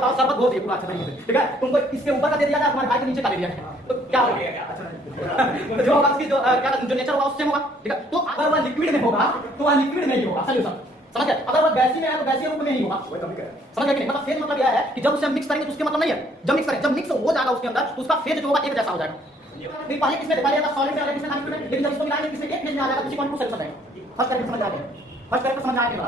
बताओ शरबत घोल दिए पूरा अच्छे तरीके से, ठीक है, तुमको इसके ऊपर का दे दिया जाए, तुम्हारे भाई के नीचे का दे दिया जाए, तो क्या हो गया? तो जो होगा उसकी जो क्या जो नेचर होगा उससे होगा, ठीक है। तो अगर वह लिक्विड में होगा तो वह लिक्विड नहीं होगा सोल्यूशन, समझ गए? अगर वह गैसीय में है तो गैसीय रूप में ही होगा, समझ गए कि नहीं? मतलब फेज मतलब यह है कि जब उसे हम मिक्स करेंगे तो उसके मतलब नहीं है, जब मिक्स करें, जब मिक्स हो जाएगा उसके अंदर तो उसका फेज जो होगा एक जैसा हो जाएगा। पहले किसने देखा लिया था सॉलिड में, किसने लिक्विड में, लेकिन जब इसको मिलाएंगे किसने एक फेज में आ जाएगा, किसी को सोल्यूशन है। फर्स्ट करके समझ आ गया, फर्स्ट करके समझ आएगा,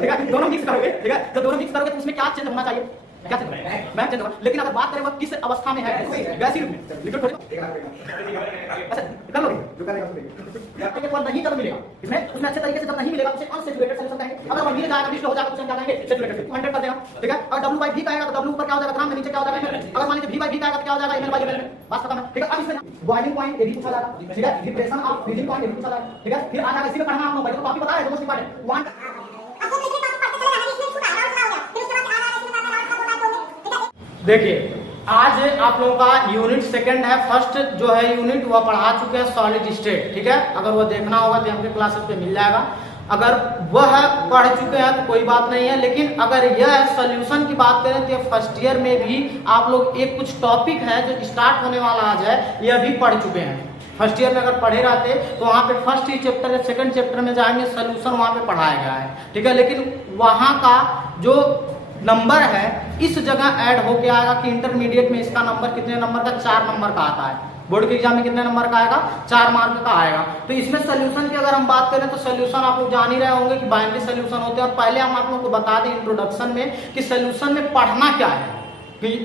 ठीक है। दोनों मिक्स करोगे, ठीक है, जब दोनों मिक्स करोगे तो उसमें क्या चेंज होना चाहिए, क्या चेंज होगा, मैम चेंज होगा। लेकिन अगर बात करें वह किस अवस्था में है, गैसीय रूप में, लिक्विड थोड़ी। अच्छा कर लोगे, एक बार नहीं जब मिलेगा इसमें, उसमें अच्छे तरीके से जब नहीं मिलेगा उसे अनसैचुरेटेड सॉल्यूशन कहेंगे। अगर वो मिल जाएगा मिक्स हो जाएगा तो उसे क्या कहेंगे, सैचुरेटेड, 100 कर देना, ठीक है। और W/V का आएगा तो W ऊपर क्या हो जाएगा, ग्राम में, नीचे क्या हो जाएगा, अगर मान लीजिए V/V का आएगा तो क्या हो जाएगा, ml/ml में, बात खत्म है, ठीक है। अब इसमें बॉइलिंग पॉइंट ये भी पूछा जाएगा, ठीक है, डिप्रेशन ऑफ फ्रीजिंग पॉइंट ये भी पूछा जाएगा, ठीक है। फिर आ जाएगा इसी में पढ़ना हम लोग, तो काफी पता है मोस्ट इंपॉर्टेंट वन। देखिए आज आप लोगों का यूनिट सेकंड है, फर्स्ट जो है यूनिट वह पढ़ा चुके हैं सॉलिड स्टेट, ठीक है। अगर वो देखना होगा तो हमके क्लासेस पे मिल जाएगा, अगर वह पढ़ चुके हैं तो कोई बात नहीं है। लेकिन अगर यह सॉल्यूशन की बात करें तो फर्स्ट ईयर में भी आप लोग एक कुछ टॉपिक है जो स्टार्ट होने वाला आज है, यह भी पढ़ चुके हैं। फर्स्ट ईयर में अगर पढ़े रहते तो वहाँ पे फर्स्ट ही चैप्टर या सेकंड चैप्टर में जाएंगे, सॉल्यूशन वहाँ पे पढ़ाया गया है, ठीक है। लेकिन वहाँ का जो नंबर है इस जगह ऐड होके आएगा कि इंटरमीडिएट में इसका नंबर कितने नंबर का, 4 नंबर का आता है। बोर्ड के एग्जाम में कितने नंबर का आएगा, 4 मार्क का आएगा। तो इसमें सोल्यूशन की अगर हम बात करें तो सोल्यूशन आप लोग जान ही रहे होंगे कि बाइनरी सोल्यूशन होते हैं। और पहले हम आप लोग को बता दें इंट्रोडक्शन में कि सोल्यूशन में पढ़ना क्या है।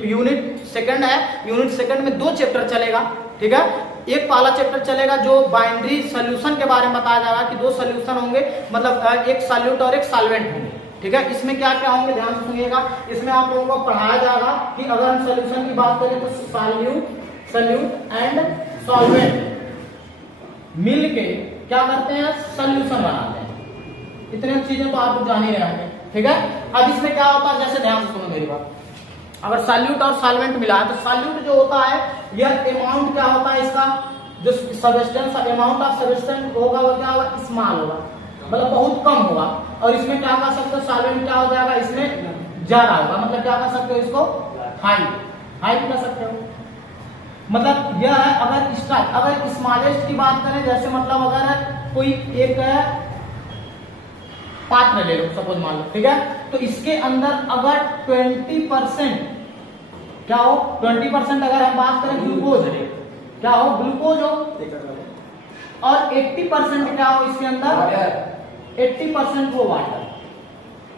यूनिट सेकंड है, यूनिट सेकंड में 2 चैप्टर चलेगा, ठीक है। एक पहला चैप्टर चलेगा जो बाइनरी सोल्यूशन के बारे में बताया जाएगा कि 2 सोल्यूशन होंगे, मतलब एक सॉल्यूट और एक सॉल्वेंट होंगे, ठीक है। इसमें क्या क्या होंगे ध्यान से सुनिएगा। इसमें आप लोगों को पढ़ाया जाएगा कि अगर हम सोल्यूशन की बात करें तो सॉल्यूट एंड सॉल्वेंट मिल के क्या करते हैं, सोल्यूशन बनाते हैं। इतने चीजें तो आप जान ही रहे होंगे, ठीक है। अब इसमें क्या होता है, जैसे ध्यान से सुनो मेरी बात, अगर सॉल्यूट और सॉल्वेंट मिला है तो सॉल्यूट जो होता है यह अमाउंट क्या होता है, इसका जो सब्सटेंस अमाउंट ऑफ सब्सटेंस होगा वो क्या होगा, स्मॉल होगा, मतलब बहुत कम होगा। और इसमें क्या कर सकते हो, सॉल्वेंट क्या हो जाएगा, इसमें ज्यादा होगा, मतलब क्या कर सकते हो इसको, हाई कर सकते हो। मतलब यह है अगर स्मॉलेस्ट की बात करें, जैसे मतलब अगर कोई एक पात्र ले लो सपोज मान लो, ठीक है, तो इसके अंदर अगर 20% क्या हो, 20% अगर हम बात करें ग्लूकोज क्या हो, ग्लूकोज हो, और 80% क्या हो इसके अंदर, 80% वो वाटर,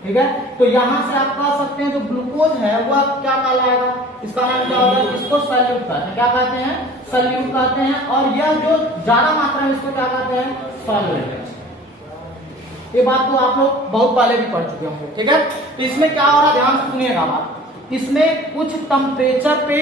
ठीक है। तो यहां से आप कह सकते हैं जो ग्लूकोज है वह क्या कहलाएगा, इसका नाम क्या होगा, इसको सॉल्यूट कहते हैं, क्या कहते हैं, सॉल्यूट कहते हैं। और यह जो ज्यादा मात्रा में इसको क्या कहते हैं, सॉल्वेंट। ये बात तो आप लोग बहुत पहले भी पढ़ चुके होंगे, ठीक है। तो इसमें क्या हो रहा है ध्यान से सुनिएगा बात, इसमें कुछ टेम्परेचर पे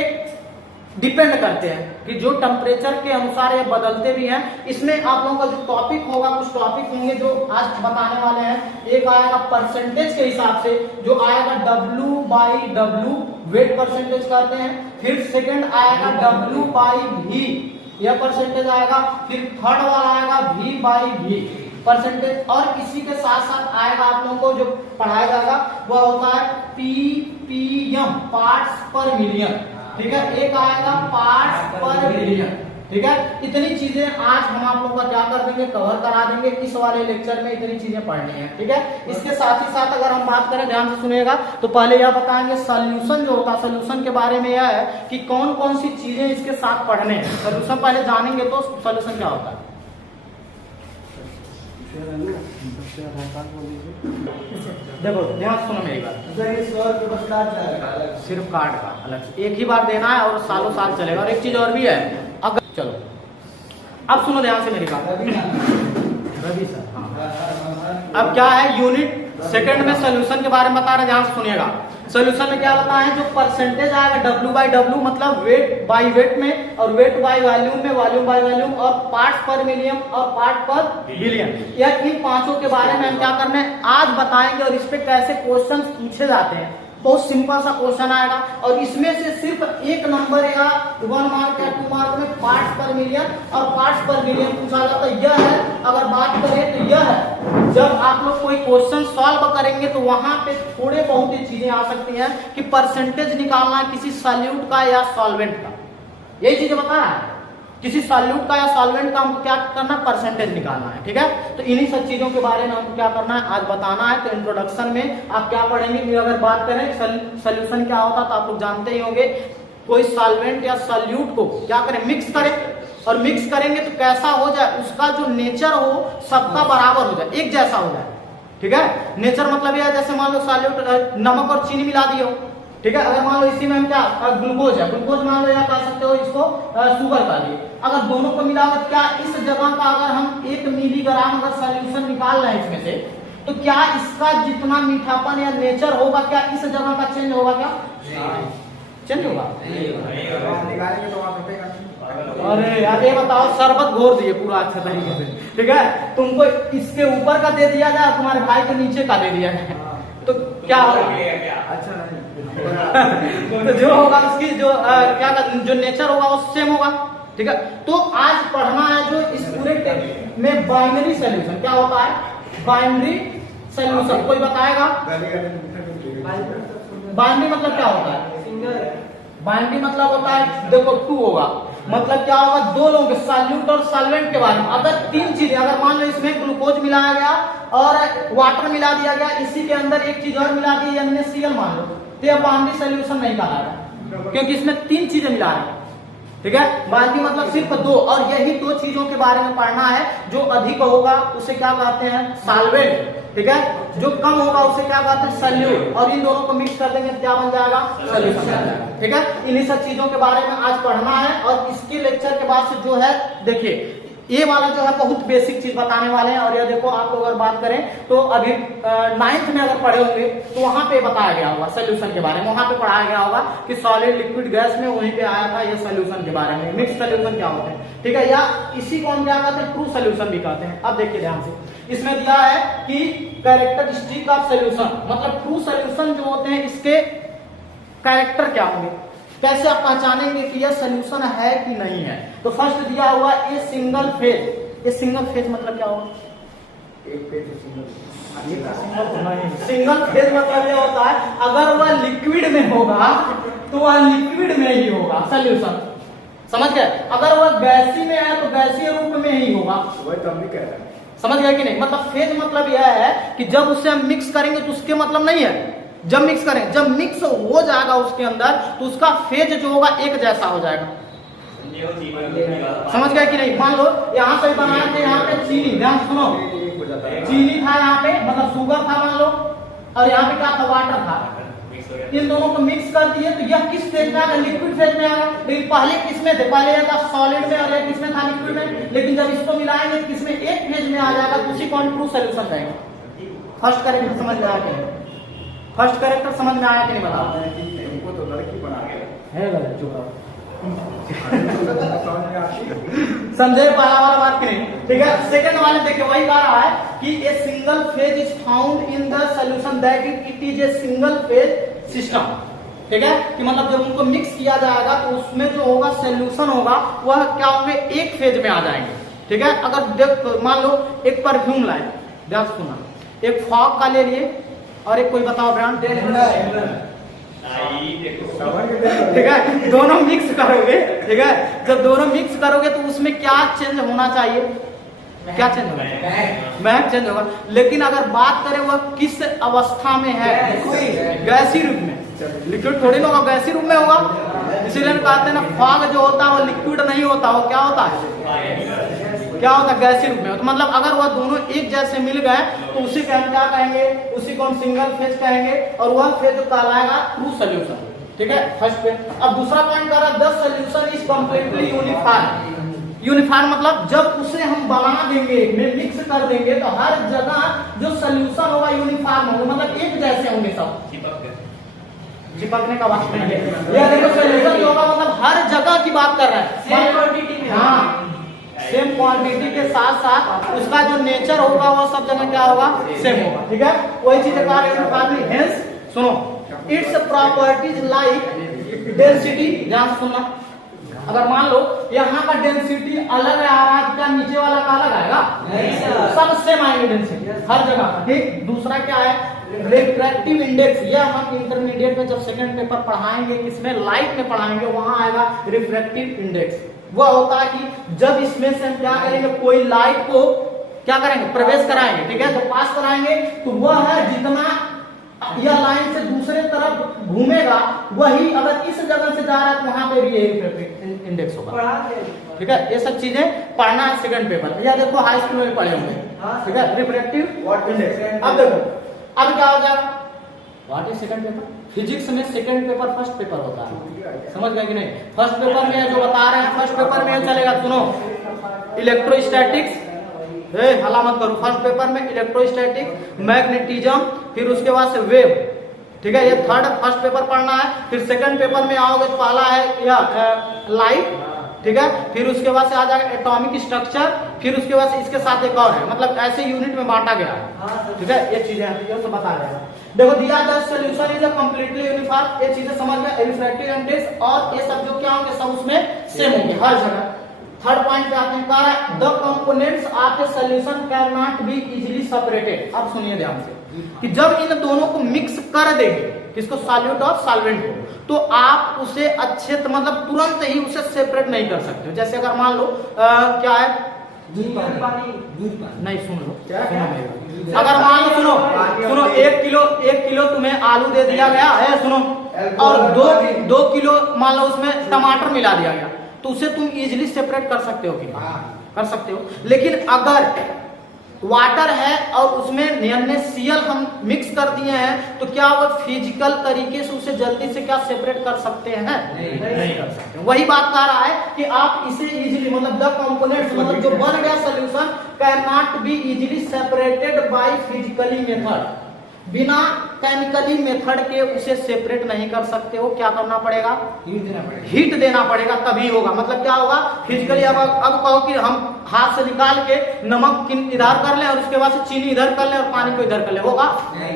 डिपेंड करते हैं कि जो टेम्परेचर के अनुसार ये बदलते भी हैं। इसमें आप लोगों का जो टॉपिक होगा, कुछ टॉपिक होंगे जो आज बताने वाले हैं। एक आएगा परसेंटेज के हिसाब से, जो आएगा W/W वेट परसेंटेज कहते हैं। फिर सेकंड आएगा W/V, यह परसेंटेज आएगा। फिर थर्ड वाला आएगा V/V परसेंटेज। और इसी के साथ साथ आएगा आप लोगों को जो पढ़ाया जाएगा वह होता है ppm पार्ट्स पर मिलियन, ठीक है। एक आएगा पार्ट्स पर मिलियन, ठीक है। इतनी चीजें आज हम आप लोगों का क्या कर देंगे, कवर करा देंगे। इस वाले लेक्चर में इतनी चीजें पढ़नी है, ठीक है। इसके साथ ही साथ अगर हम बात करें, ध्यान से सुनिएगा, तो पहले यह बताएंगे सॉल्यूशन जो होता है, सॉल्यूशन के बारे में यह है कि कौन कौन सी चीजें इसके साथ पढ़ने हैं। सॉल्यूशन पहले जानेंगे तो सॉल्यूशन क्या होता है। देखो ध्यान सुनो मेरी बात, सिर्फ कार्ड का अलग से एक ही बार देना है और सालों साल चलेगा। और एक चीज और भी है, अगर चलो अब सुनो ध्यान से मेरी बात, रवि सर, हाँ। अब क्या है, यूनिट सेकंड में सोल्यूशन के बारे में बता रहे, ध्यान से सुनिएगा। सोल्यूशन में क्या बताएं, जो परसेंटेज आएगा W/W मतलब वेट बाय वेट में, और वेट बाय वॉल्यूम में, वॉल्यूम बाय वॉल्यूम, और पार्ट्स पर मिलियन और पार्ट पर बिलियन। यह इन पांचों के बारे में हम क्या करने आज बताएंगे और इस पे कैसे क्वेश्चन पूछे जाते हैं बहुत सिंपल सा क्वेश्चन आएगा और इसमें से सिर्फ 1 नंबर या 1 मार्क या 2 मार्क में पार्ट्स पर मिलियन और पार्ट्स पर मिलियन पूछा जाता है। यह है, अगर बात करें तो यह है, जब आप लोग कोई क्वेश्चन सॉल्व करेंगे तो वहां पे थोड़े बहुत ही चीजें आ सकती हैं कि परसेंटेज निकालना किसी सॉल्यूट का या सॉल्वेंट का, यही चीजें बता रहा है। किसी सॉल्यूट का या सॉल्वेंट का हमको क्या करना है, परसेंटेज निकालना है, ठीक है। तो इन्हीं सब चीजों के बारे में हमको क्या करना है, आज बताना है। तो इंट्रोडक्शन में आप क्या पढ़ेंगे कि अगर बात करें सोल्यूशन क्या होता है तो आप लोग जानते ही होंगे, कोई सॉल्वेंट या सॉल्यूट को क्या करें, मिक्स करें, और मिक्स करेंगे तो कैसा हो जाए, उसका जो नेचर हो सबका बराबर हो जाए, एक जैसा हो जाए, ठीक है। नेचर मतलब यह है, जैसे मान लो सॉल्यूट नमक और चीनी मिला दिए हो, ठीक है। अगर मान लो इसी में हम क्या ग्लूकोज है, ग्लूकोज मान लो या कह सकते हो इसको शुगर का लिए, अगर दोनों को मिलाओ क्या इस जगह का अगर हम 1 मिलीग्राम अगर सॉल्यूशन निकाल रहे हैं इसमें से, तो क्या इसका जितना मीठापन या नेचर होगा क्या इस जगह का चेंज होगा, क्या चेंज होगा? अरे यार ये बताओ, शरबत घोर दिए पूरा अच्छे तरीके से, ठीक है, तुमको इसके ऊपर का दे दिया जाए, तुम्हारे भाई को नीचे का दे दिया जाए, तो क्या होगा? अच्छा नहीं तो जो होगा उसकी जो क्या जो नेचर होगा वो सेम होगा, ठीक है। तो आज पढ़ना है जो इस पूरे में बाइनरी सॉल्यूशन क्या होता है, बाइनरी सॉल्यूशन कोई बताएगा? बाइनरी मतलब क्या होता है? बाइनरी मतलब होता है, देखो 2 होगा, मतलब क्या होगा, 2 लोगों के सॉल्यूट और सॉल्वेंट के बारे में अगर 3 चीजें, अगर मान लो इसमें ग्लूकोज मिलाया गया और वाटर मिला दिया गया, इसी के अंदर एक चीज और मिला दी NaCl मान लो, तो यह बाइनरी सॉल्यूशन नहीं कहलाएगा क्योंकि इसमें 3 चीजें मिला है, ठीक है। बाइनरी मतलब सिर्फ 2, और यही 2 चीजों के बारे में पढ़ना है। जो अधिक होगा उसे क्या कहते हैं, सॉल्वेंट, ठीक है। जो कम होगा उसे क्या कहते हैं, सॉल्यूट, और इन दोनों को मिक्स कर देंगे क्या बन जाएगा, सॉल्यूशन बन जाएगा, ठीक है। इन्हीं सब चीजों के बारे में आज पढ़ना है और इसके लेक्चर के बाद से जो है देखिए ये वाला जो है बहुत बेसिक चीज बताने वाले हैं। और ये देखो आप लोग अगर बात करें तो अभी 9th में अगर पढ़े होंगे तो वहां पे बताया गया होगा सोल्यूशन के बारे में, वहां पे पढ़ाया गया होगा कि सॉलिड लिक्विड गैस में, वहीं पे आया था ये सोल्यूशन के बारे में, मिक्स सोल्यूशन क्या होते हैं, ठीक है, या इसी को हम क्या कहते हैं, ट्रू सोल्यूशन भी कहते हैं। अब देखिए ध्यान से, इसमें दिया है कि कैरेक्टरिस्टिक ऑफ सोल्यूशन, मतलब ट्रू सोल्यूशन जो होते हैं इसके कैरेक्टर क्या होंगे, कैसे आप पहचानेंगे कि यह सोल्यूशन है कि नहीं है। तो फर्स्ट दिया हुआ ए सिंगल फेज, ये सिंगल फेज मतलब क्या होगा, एक फेज सिंगल फेज मतलब यह होता है अगर वह लिक्विड में होगा तो वह लिक्विड में ही होगा सोल्यूशन, समझ गए। अगर वह गैसी में है तो गैसीय रूप में ही होगा, वही तो हम भी कह रहे हैं, समझ गए कि नहीं। मतलब फेज मतलब यह है कि जब उसे हम मिक्स करेंगे तो उसके मतलब नहीं है जब मिक्स करें, जब मिक्स हो जाएगा उसके अंदर तो उसका फेज जो होगा एक जैसा हो जाएगा, समझ गए कि नहीं। मान लो यहाँ से बनाया थे, यहाँ पे चीनी, ध्यान सुनो, चीनी था यहाँ पे, मतलब शुगर था मान लो, और यहाँ पे क्या था, वाटर था, इन दोनों को मिक्स कर दिए तो यह किस फेज में आ गया, लिक्विड फेज में आ गया। लेकिन पहले किसमें थे, पहले यह था सॉलिड में और यह किसमें था, लिक्विड में। लेकिन जब इसको मिलाएंगे तो किसमें, एक फेज में आ जाएगा, तो उसी को ट्रू सोल्यूशन रहेगा। फर्स्ट कैरेक्टर समझ में आया कि नहीं, फर्स्ट कैरेक्टर समझ में आया कि नहीं, बताओ। तो लड़की बना है गलत जो समझे पहला वाला बात नहीं, ठीक है। सेकंड वाले देखिए वही कह रहा है कि a single phase is found in the solution that it is a single phase system, ठीक है। कि मतलब जब उनको मिक्स किया जाएगा तो उसमें जो होगा सोल्यूशन होगा वह क्या होंगे, एक फेज में आ जाएंगे, ठीक है। अगर देख मान लो एक परफ्यूम लाए, ध्यान सुना, एक फॉग का ले लिए और एक कोई बताओ ब्रांड, ठीक है, दोनों मिक्स करोगे, ठीक है। जब दोनों मिक्स करोगे तो उसमें क्या चेंज होना चाहिए, क्या चेंज होगा, महक चेंज होगा। लेकिन अगर बात करें वह किस अवस्था में है, गैसीय रूप में, लिक्विड थोड़ी ना होगा, गैसीय रूप में होगा। इसीलिए कहते हैं ना फॉग जो होता है वो लिक्विड नहीं होता, वो क्या होता है, क्या होता है, गैसीय रूप में। तो मतलब अगर वह दोनों एक जैसे मिल गए तो उसी को हम क्या कहेंगे, उसी को हम सिंगल फेज कहेंगे, और वह फेज जो कहलाएगा ट्रू सोल्यूशन, ठीक है। फर्स्ट पे अब दूसरा पॉइंट कर रहा है, the solution is completely uniform. Uniform मतलब जब उसे हम बना देंगे, मिक्स कर देंगे तो हर जगह जो सोल्यूशन होगा यूनिफॉर्म होगा, मतलब एक जैसे होंगे सब, चिपकने का बात नहीं है। यह देखो सोल्यूशन जो होगा मतलब हर जगह की बात कर रहा है, सेम क्वांटिटी में, हाँ सेम क्वांटिटी के साथ साथ उसका जो नेचर होगा वो सब जगह क्या होगा, सेम होगा, ठीक है। वही चीज कहा यूनिफॉर्मली, हेंस सुनो, इट्स प्रॉपर्टीज लाइक डेंसिटी, ध्यान से सुनना। अगर मान लो यहाँ का डेंसिटी अलग आ रहा है, क्या नीचे वाला का अलग आएगा? सब सेम आएंगे डेंसिटी हर जगह का, ठीक। दूसरा क्या है? Refractive index. यह हम इंटरमीडिएट में जब सेकंड पेपर पढ़ाएंगे, किसमें? लाइट में पढ़ाएंगे, वहां आएगा रिफ्रैक्टिव इंडेक्स। वह होता है कि जब इसमें से हम क्या करेंगे, कोई लाइट को क्या करेंगे? प्रवेश कराएंगे, ठीक है। जब पास कराएंगे तो वह है जितना यह लाइन से दूसरे तरफ घूमेगा, वही अगर इस जगह से जा रहा है तो वहां पे भी यही रिफ्रैक्टिव इंडेक्स होगा, ठीक है। ये सब चीजें पढ़ना है सेकंड पेपर। या देखो हाई स्कूल में पढ़े होंगे, ठीक है, रिफ्रैक्टिव इंडेक्स। अब देखो अब क्या हो जाएगा? What is second paper? Physics में सेकंड पेपर फर्स्ट पेपर होता है, समझ गए कि नहीं? फर्स्ट पेपर में जो बता रहे हैं, फर्स्ट पेपर में चलेगा, सुनो, इलेक्ट्रोस्टैटिक्स, हला मत करो। फर्स्ट पेपर में इलेक्ट्रोस्टैटिक, मैग्नेटिज्म, फिर उसके बाद से वेव, ठीक है। ये थर्ड फर्स्ट पेपर पढ़ना है। फिर सेकंड पेपर में आओगे तो पहला है या लाइट, ठीक है। फिर उसके बाद से आ जाएगा एटॉमिक स्ट्रक्चर, फिर उसके बाद से इसके साथ एक और है, मतलब ऐसे यूनिट में बांटा गया है, ठीक है। ये चीजें ये सब बता रहे हैं। देखो दिया the solution is a completely uniform, ये चीजें समझ में, रिफ्रैक्टिव इंडेक्स और ये सब जो क्या होंगे, सब उसमें सेम होंगे हर जगह। थर्ड पॉइंट पे आते हैं, कह रहा है the components of A solution can not be easily separated. अब सुनिए ध्यान से कि जब इन दोनों को मिक्स कर देंगे, किसको? सॉल्यूट और सॉल्वेंट को, तो आप उसे अच्छे मतलब तुरंत ही उसे सेपरेट नहीं कर सकते हो। जैसे अगर मान लो क्या है, पानी नहीं, सुन लो, अगर मान लो सुनो 1 किलो तुम्हें आलू दे दिया गया है, सुनो, और 2 किलो मान लो उसमें टमाटर मिला दिया गया, तो उसे तुम इजीली सेपरेट कर सकते हो कि कर सकते हो। लेकिन अगर वाटर है और उसमें NaCl हम मिक्स कर दिए हैं, तो क्या वो फिजिकल तरीके से उसे जल्दी से क्या सेपरेट कर सकते हैं? नहीं कर सकते। वही बात कह रहा है कि आप इसे इजीली मतलब द कंपोनेंट्स मतलब जो बन गया solution can not be easily separated by physically method, बिना केमिकली मेथड के उसे सेपरेट नहीं कर सकते हो। क्या करना पड़ेगा? हीट देना पड़ेगा, तभी होगा। मतलब क्या होगा? फिजिकली अब कहो कि हम हाथ से निकाल के नमक इधर कर ले और उसके बाद से चीनी इधर कर ले और पानी को इधर कर ले, होगा?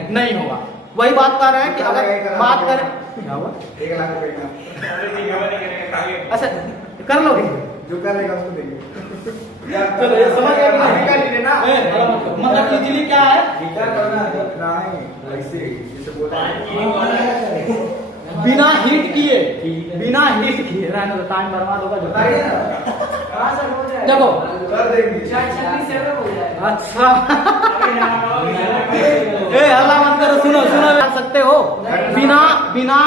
नहीं होगा। वही बात कर रहे हैं कि अगर बात करें, क्या हुआ? 1 लाख रुपए अच्छा कर लोगे, जो करेगा उसको देंगे। चलो ये समझ गए ना? मतलब इजीली क्या है, बिना हीट किए रहने दो, टाइम बर्बाद होगा। देखो अच्छा हल्ला मत करो, सुनो कर सकते हो बिना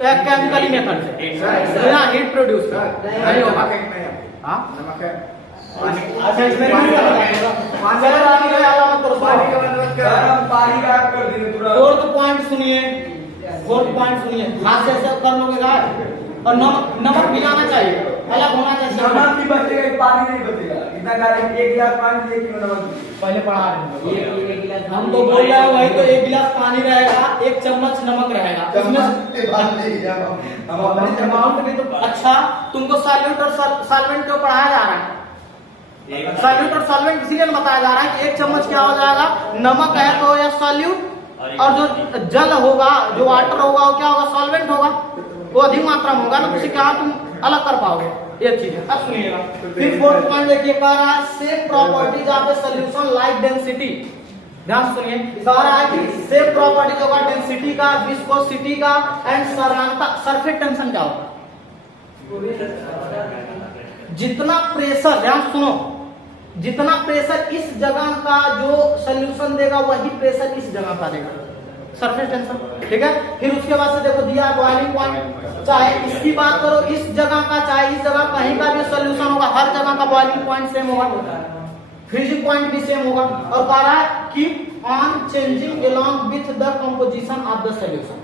केमिकली मेथड से, बिना हीट प्रोड्यूस नहीं होगा। नमक है फोर्थ पॉइंट सुनिए, हाथ से ऐसे कर लोगे गाय, और नमक मिलाना चाहिए, अलग होना चाहिए। नमक भी बचेगा, पानी नहीं बचेगा। इतना गाड़ी 1 गिलास पानी 1 किलो नमक पहले पढ़ा रहे हैं, हम तो बोल रहे हैं वही तो 1 गिलास पानी रहेगा, 1 चम्मच नमक रहेगा, अमाउंट भी तो अच्छा। तुमको सॉल्यूट और सॉल्वेंट को पढ़ाया जा रहा है, सॉल्यूट और सॉल्वेंट इसीलिए बताया जा रहा है कि 1 चम्मच क्या हो जाएगा, नमक है तो या सॉल्यूट, और जो जल होगा, जो वाटर होगा वो क्या होगा, सॉल्वेंट होगा, वो अधिक मात्रा में होगा ना, तो क्या तुम अलग कर पाओगे। ये चीज है। अब सुनिएगा फिर फोर्थ पॉइंट देखिए, कह रहा है same properties of A solution like density. ध्यान सुनिए, कह रहा है कि सेम प्रॉपर्टीज होगा डेंसिटी का, विस्कोसिटी का एंड सरांता। सरफेस टेंशन क्या होगा? जितना प्रेशर, ध्यान सुनो, जितना प्रेशर इस जगह का जो सॉल्यूशन देगा वही प्रेशर इस जगह का देगा, सरफेस टेंशन, ठीक है। फिर उसके बाद से देखो दिया बॉइलिंग पॉइंट, चाहे इसकी बात करो इस जगह का चाहे इस जगह, कहीं का भी सॉल्यूशन होगा, हर जगह का बॉइलिंग पॉइंट सेम होगा, फ्रीजिंग पॉइंट भी सेम होगा। और कह रहा है keep on changing along with the composition of the solution.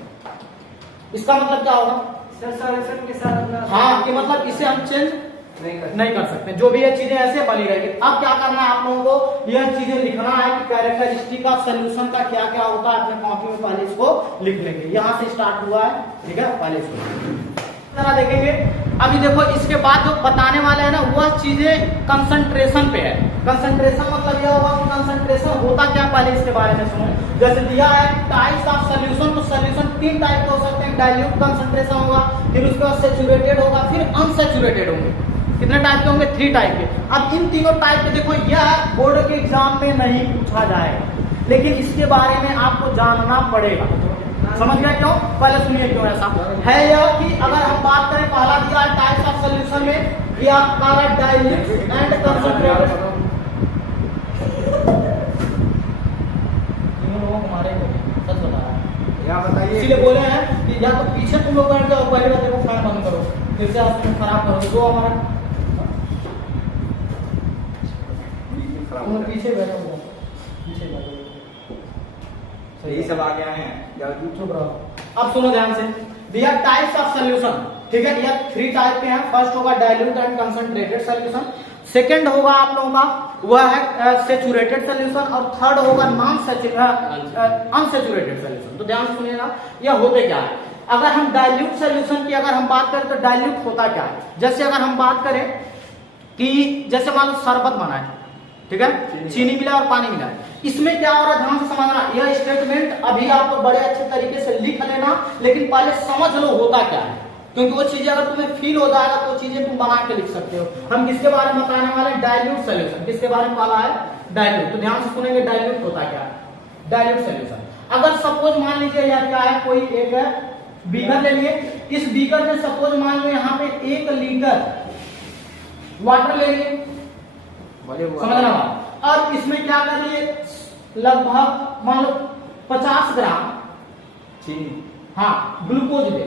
इसका मतलब क्या होगा? सॉल्यूशन के साथ, हाँ, कि मतलब इसे हम चेंज नहीं कर सकते, जो भी ये चीजें ऐसे बनी रहेगी। अब क्या करना है आप लोगों को, यह चीजें लिखना है कि कैरेक्टरिस्टिक ऑफ सॉल्यूशन का क्या क्या होता है, अपने कॉपी में पहले इसको लिख लेंगे। यहाँ से स्टार्ट हुआ है, ठीक है, पहले इसको जरा देखेंगे। अभी देखो इसके बाद जो बताने वाले हैं ना वह चीजें कंसंट्रेशन पे है। कंसंट्रेशन मतलब यह होगा कि कंसंट्रेशन होता क्या, पहले इसके बारे में सुनो। जैसे दिया है टाइप्स ऑफ सॉल्यूशन, तो सॉल्यूशन 3 टाइप के हो सकते हैं। डाइल्यूट कंसंट्रेशन होगा, फिर उसके बाद सैचुरेटेड होगा, फिर अनसैचुरेटेड होंगे। कितने टाइप के होंगे? 3 टाइप के। अब इन तीनों टाइप के देखो यह बोर्ड के एग्जाम में नहीं पूछा जाएगा, लेकिन इसके बारे में आपको जानना पड़ेगा। समझ गए क्यों? पहले सुनिए क्यों ऐसा है। यह कि अगर हम बात करें, पहला दिया टाइप्स ऑफ सॉल्यूशन में कि आपका डाइल्यूट एंड कंसंट्रेटेड। सच बता रहा है, या बताइए, इसीलिए बोले हैं कि या तो पीछे तुम लोग बैठ जाओ, पहले बात देखो फैन बंद करो, फिर से आप खराब करो। जो हमारा तुम पीछे बैठो, पीछे बैठो, यही सब आ गया है। चुप रहो। अब सुनो ध्यान से। दिया टाइप्स ऑफ सॉल्यूशन, ठीक है, यह 3 टाइप के हैं। फर्स्ट होगा dilute and concentrated solution, second होगा आप लोगों का वह है सैचुरेटेड सॉल्यूशन, और थर्ड होगा अनसैचुरेटेड सॉल्यूशन। तो ध्यान से सुनिएगा यह होते क्या है। अगर हम डाइल्यूट सॉल्यूशन की अगर हम बात करें तो डाइल्यूट होता क्या है। जैसे अगर हम बात करें कि जैसे मान लो शरबत बना है, ठीक है, चीनी मिला और पानी मिला है, इसमें क्या हो रहा है ध्यान से समझना। यह स्टेटमेंट अभी आपको बड़े अच्छे तरीके से लिख लेना, लेकिन पहले समझ लो होता क्या है, क्योंकि वो चीजें अगर तुम्हें फील हो जाएगा तो चीजें तुम बना के लिख सकते हो। हम किसके बारे में बताने वाले हैं? Dilute solution. किसके बारे में वाला है? डाइल्यूट। तो ध्यान से सुनेंगे डाइल्यूट होता क्या है। डाइल्यूट सॉल्यूशन अगर सपोज मान लीजिए यार क्या है, कोई एक बीकर ले लिए, इस बीकर में सपोज मान लो यहाँ पे 1 लीटर वाटर ले लिए, समझना बात, और इसमें क्या कर लिए लगभग मान लो 50 ग्राम चीनी, हाँ ग्लूकोज ले,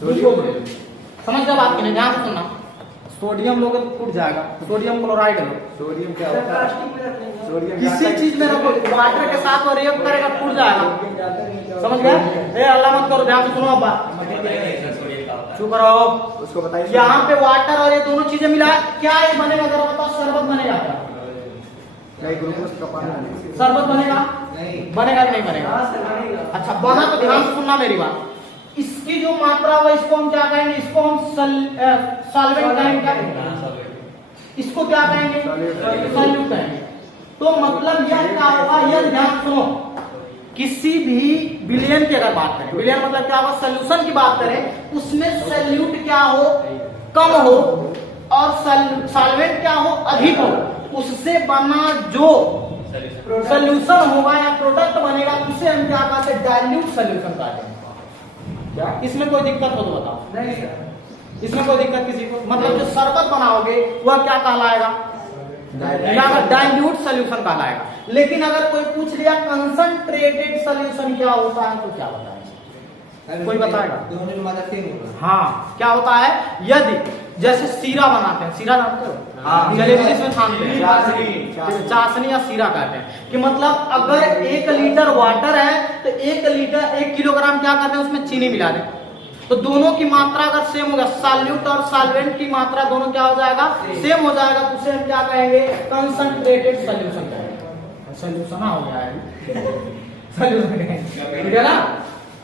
ग्लूकोज ले। समझ गया बात की नहीं? ध्यान से सुनना। सोडियम लोगे तो टूट जाएगा, सोडियम क्लोराइड लो। सोडियम क्या होता है? सोडियम किसी चीज में रखो, वाटर के साथ और रिएक्ट करेगा टूट जाएगा। समझ गए? अल्लाह मत करो, ध्यान से सुनो। अब बात चुप रहो, उसको बताइए। यहाँ पे वाटर और ये दोनों चीजें मिला क्या ये बनेगा? जरा बताओ, शरबत बनेगा क्या? नहीं, ग्लूकोज का पानी शरबत बनेगा? नहीं बनेगा कि नहीं बनेगा? अच्छा बना तो ध्यान से सुनना मेरी बात। इसकी जो मात्रा हुआ इसको हम क्या कहेंगे? इसको हम सॉल्वेंट कहेंगे। इसको क्या कहेंगे? सॉल्यूट कहेंगे। तो मतलब यह क्या होगा? यह ध्यान सुनो, किसी भी विलयन की अगर बात करें, विलयन मतलब क्या होगा? सोल्यूशन की बात करें, उसमें सॉल्यूट क्या हो? कम हो, और सॉल्वेंट क्या हो? अधिक हो। उससे बना जो सोल्यूशन होगा या प्रोडक्ट बनेगा उसे हम क्या कहते हैं? डाइल्यूट सोल्यूशन कहते हैं। क्या इसमें कोई दिक्कत हो तो बताओ? नहीं सर, इसमें कोई दिक्कत किसी को? मतलब जो शरबत बनाओगे वह क्या कहलाएगा? डाइल्यूट सोल्यूशन कहलाएगा। लेकिन अगर कोई पूछ लिया कंसंट्रेटेड सोल्यूशन क्या होता है तो क्या बताएगा? कोई बताएगा? दोनों मदद से होगा। हाँ, क्या होता है? यदि जैसे सीरा बनाते हैं, सीरा जानते हो? जलेबी जिसमें छानते हैं, चाशनी या सीरा कहते हैं। कि मतलब अगर 1 लीटर वाटर है तो 1 किलोग्राम क्या करते हैं? उसमें चीनी मिला दें, तो दोनों की मात्रा अगर सेम होगा, सॉल्यूट और सॉल्वेंट की मात्रा दोनों क्या हो जाएगा? सेम हो जाएगा। तो उसे हम क्या कहेंगे? कंसंट्रेटेड सॉल्यूशन कहेंगे। सॉल्यूशन हो गया है सॉल्यूशन कहेंगे, ठीक है ना?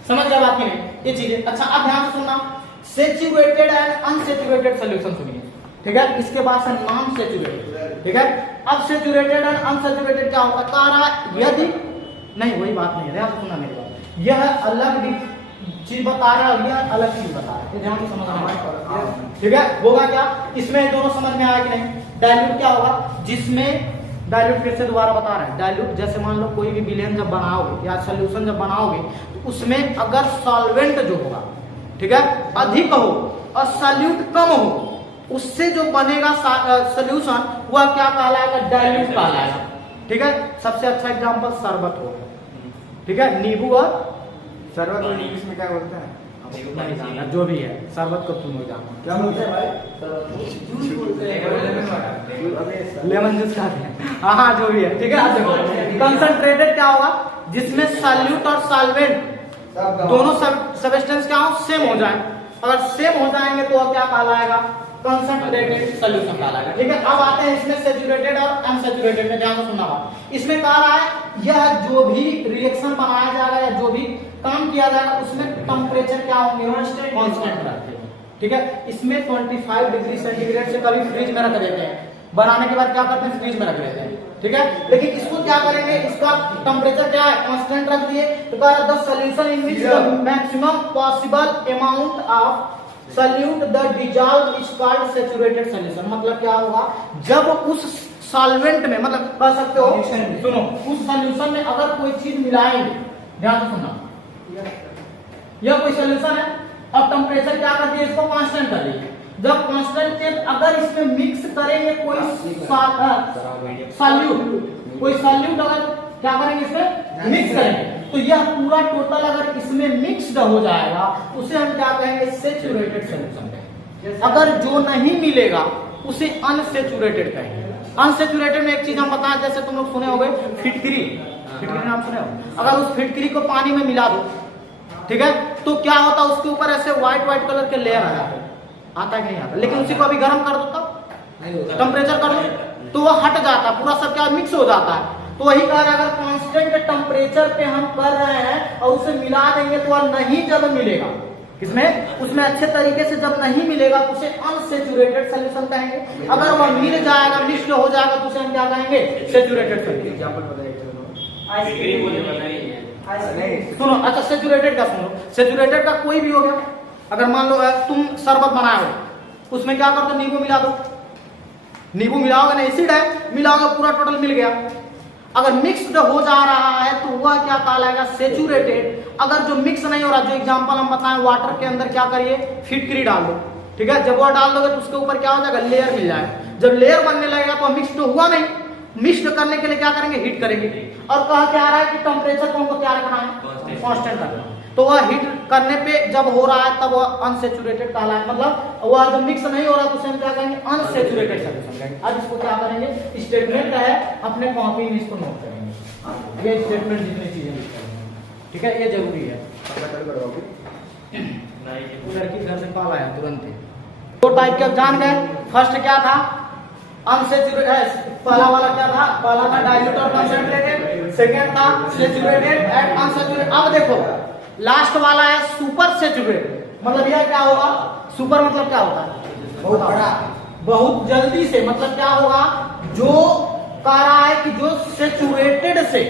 समझ गया बात की नहीं? ये चीजें। अच्छा अब ध्यान से सुनना, सैचुरेटेड एंड अनसैचुरेटेड सॉल्यूशन सुनिए, ठीक है? इसके बाद से नॉन सैचुरेटेड, ठीक है? अब सैचुरेटेड एंड अनसैचुरेटेड क्या होता है? कह रहा है यदि नहीं, वही बात नहीं है, ध्यान से सुनना मेरी बात। यह अलग चीज बता रहा है और यह अलग चीज बता रहा है, ध्यान से समझना, ठीक है? होगा क्या इसमें? दोनों समझ में आया कि नहीं? डाइल्यूट क्या होगा? जिसमें डाइल्यूट फिर से दोबारा बता रहा है, डाइल्यूट जैसे मान लो कोई भी विलयन जब बनाओगे या सोल्यूशन जब बनाओगे तो उसमें अगर सॉल्वेंट जो होगा, ठीक है, अधिक हो और सॉल्यूट कम हो, उससे जो बनेगा सोल्यूशन वह क्या कहलाएगा? डाइल्यूट कहलाएगा, ठीक है? सबसे अच्छा एग्जांपल शरबत हो, ठीक है? नींबू और शरबत में इंग्लिश में क्या बोलते हैं? नहीं जानना, जो भी है शरबत को तुम लोग जानो क्या बोलते हैं भाई? लेमन जूस कहते हैं। हाँ जो भी है, ठीक है? आप देखो कंसंट्रेटेड क्या होगा? जिसमें सॉल्यूट और सॉल्वेंट दोनों सब्सटेंस क्या हो? सेम हो जाए। अगर सेम हो जाएंगे तो क्या कहलाएगा? कंसंट्रेटेड सॉल्यूशन कहलाएगा, ठीक है? अब आते हैं इसमें सैचुरेटेड और अनसैचुरेटेड में। ध्यान से सुनना बात। इसमें कह रहा है यह जो भी रिएक्शन बनाया जाएगा या जो भी काम किया जाएगा उसमें टेम्परेचर क्या होंगे, कांस्टेंट रहते हैं, ठीक है। इसमें 25 डिग्री सेंटीग्रेड से कभी फ्रिज में रख देते हैं, बनाने के बाद क्या करते हैं, फ्रिज में रख देते हैं, ठीक है। लेकिन इसको क्या करेंगे, इसका टेम्परेचर क्या है, कांस्टेंट रख दिए, तो कह रहा the solution in which the maximum possible amount of solute the dissolve is called saturated solution. मतलब क्या होगा, जब उस सॉल्वेंट में, मतलब कह सकते हो, सुनो, उस सॉल्यूशन में अगर कोई चीज मिलाएंगे, ध्यान से सुनना, यह कोई सॉल्यूशन है, अब टेम्परेचर क्या कर दिए, इसको कांस्टेंट कर दिए। जब कांस्टेंट के अगर इसमें मिक्स करेंगे कोई सॉल्यूट, कोई सॉल्यूट अगर क्या करेंगे, इसमें मिक्स करेंगे, तो यह पूरा टोटल अगर इसमें मिक्स्ड हो जाएगा उसे हम क्या कहेंगे, सैचुरेटेड सॉल्यूशन कहेंगे। अगर जो नहीं मिलेगा उसे अनसैचुरेटेड कहेंगे। अनसैचुरेटेड में एक चीज हम बताएं, जैसे तुम लोग सुने होंगे फिटकरी, फिटकरी नाम सुने हो, अगर उस फिटकरी को पानी में मिला दो, ठीक है, तो क्या होता है, उसके ऊपर ऐसे व्हाइट व्हाइट कलर के लेयर आ जाते हैं, आता है कि नहीं आता, लेकिन उसी को अभी गर्म कर दो तब टेम्परेचर कर दो तो वह हट जाता है, पूरा सब क्या मिक्स हो जाता है। तो वही कह रहा है, अगर कांस्टेंट टेम्परेचर पे हम कर रहे हैं और उसे मिला देंगे तो वह नहीं जब मिलेगा, किसमें, उसमें अच्छे तरीके से जब नहीं मिलेगा तो उसे अनसैचुरेटेड सॉल्यूशन कहेंगे। अगर वह मिल जाएगा, मिक्स्ड हो जाएगा तो उसे हम क्या कहेंगे, सैचुरेटेड सॉल्यूशन। एग्जांपल बताइए। सुनो, अच्छा सैचुरेटेड का सुनो, सैचुरेटेड का कोई भी हो गया, अगर मान लो तुम शरबत बनाए हो, उसमें क्या कर दो, नींबू मिला दो, नींबू मिलाओगे ना, एसिड है, मिलाओगे पूरा टोटल मिल गया। अगर मिक्स्ड हो जा रहा है तो वह क्या कहलाएगा, सैचुरेटेड। अगर जो मिक्स नहीं हो रहा, जो एग्जांपल हम बताएं, वाटर के अंदर क्या करिए, फिटकरी डाल दो, ठीक है, जब वह डाल दोगे तो उसके ऊपर क्या हो जाएगा, लेयर मिल जाएगा। जब लेयर बनने लगेगा तो मिक्स तो हुआ नहीं, मिक्स करने के लिए क्या करेंगे, हीट करेंगे। और कहा क्या रहा है कि टेम्परेचर को हमको क्या रखना है, कांस्टेंट रखना है। तो वह हीट करने पे जब हो रहा है तब वह अनसैचुरेटेड कहलाएगा, मतलब वह जब मिक्स नहीं हो रहा तो उसे हम क्या कहेंगे, अनसैचुरेटेड सॉल्यूशन कहेंगे। अब इसको क्या करेंगे, स्टेटमेंट है, अपने कॉपी में इसको नोट करेंगे, ये स्टेटमेंट जितनी चीजें लिखते हैं, ठीक है, ये जरूरी है। लड़की घर से कॉल आया तुरंत ही। दो टाइप के जान गए, फर्स्ट क्या था, अनसैचुरेटेड, पहला वाला क्या था, पहला था डाइल्यूट और कंसंट्रेटेड, सेकंड था सैचुरेटेड एंड अनसैचुरेटेड। अब देखो लास्ट वाला है सुपर सैचुरेटेड, मतलब यह क्या होगा, सुपर मतलब क्या होता है, बहुत बड़ा, बहुत जल्दी से, मतलब क्या होगा, जो कह रहा है कि जो सैचुरेटेड से,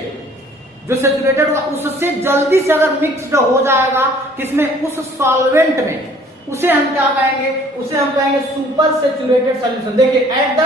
जो सैचुरेटेड होगा उससे जल्दी से अगर मिक्स्ड हो जाएगा किसमें, उस सॉल्वेंट में, उसे हम क्या कहेंगे, उसे हम कहेंगे सुपर सैचुरेटेड सॉल्यूशन। देखिए, at the